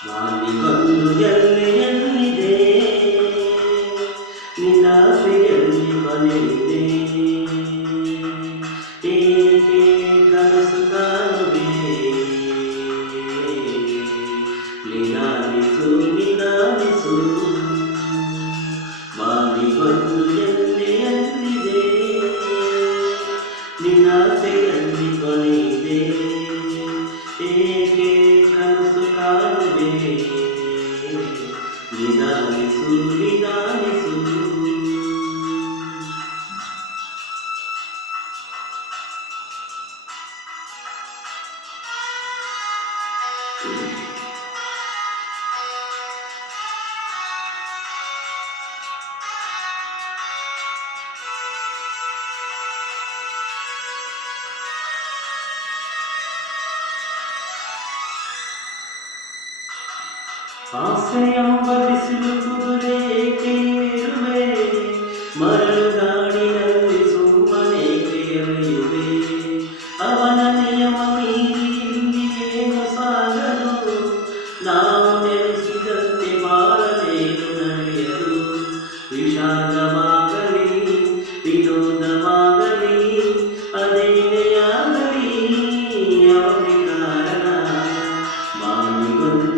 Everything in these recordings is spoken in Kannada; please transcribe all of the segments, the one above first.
ಮಾನಿಗೊಂದು ಎಲ್ಲಿದೆ ನಿನ್ನಾಸೆಯಲ್ಲಿ ಕೊನೆಯಿದೆ ಏಕೆ ಕನಸು ಕಾಣುವೆ ನಿನಾಲಿಸು ನಿನಾಲಿಸು ಮಾನಿಗೊಂದು ಎಲ್ಲಿದೆ ನಿನ್ನಾಸೆಯಲ್ಲಿ ಕೊನೆಯಿದೆ ಏಕೆ ಕನಸು ಕಾಣುವೆ ನಿಧಾನಿಸು ನಿಧಾನಿಸು ಆಸೆಯೆಂಬ ಬಿಸಿಲು ಕುದುರೆ ಏರುವೆ ಮರಳು ಗಾಡಿನಲ್ಲಿ ಸುಮ್ಮನೆ ಎಳೆಯುವೆ ಅವನ ನಿಯಮ ಮೀರಿ ಇಲ್ಲಿಯೇನು ಸಾಗಲು ನಾವು ನೆನೆಸಿದಂತೆ ಬಾಳಲೇನು ನಡೆಯಲು ವಿಷಾದವಾಗಲಿ ವಿನೋದವಾಗಲಿ ಅದೇನೆಯಾಗಲಿ ಅವನೇ ಕಾರಣ ಮಾನಿಗೊಂದು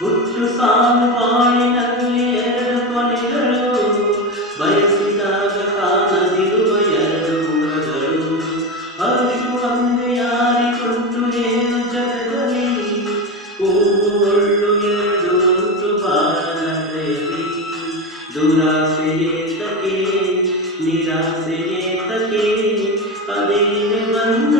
ಹುಟ್ಟು ಸಾವು ಬಾಳಿನಲ್ಲಿ ಎರಡು ಕೊನೆಗಳು ಬಯಸಿದಾಗ ಕಾಣದಿರುವ ಎರಡು ಮುಖಗಳು ಹರುಷುವಂತೆ ಯಾರಿಗುಂಟು ಏನು ಜಗದಲ್ಲಿ ಹೂವು ಒಳ್ಳು ಎರಡು ಉಂಟು ಬಾಳದಲ್ಲಿ ದುರಾಸೆಯೇತಕ್ಕೆ ನಿರಾಸೆಯೇತಕ್ಕೆ ಅದೇನೆ ಬಂದ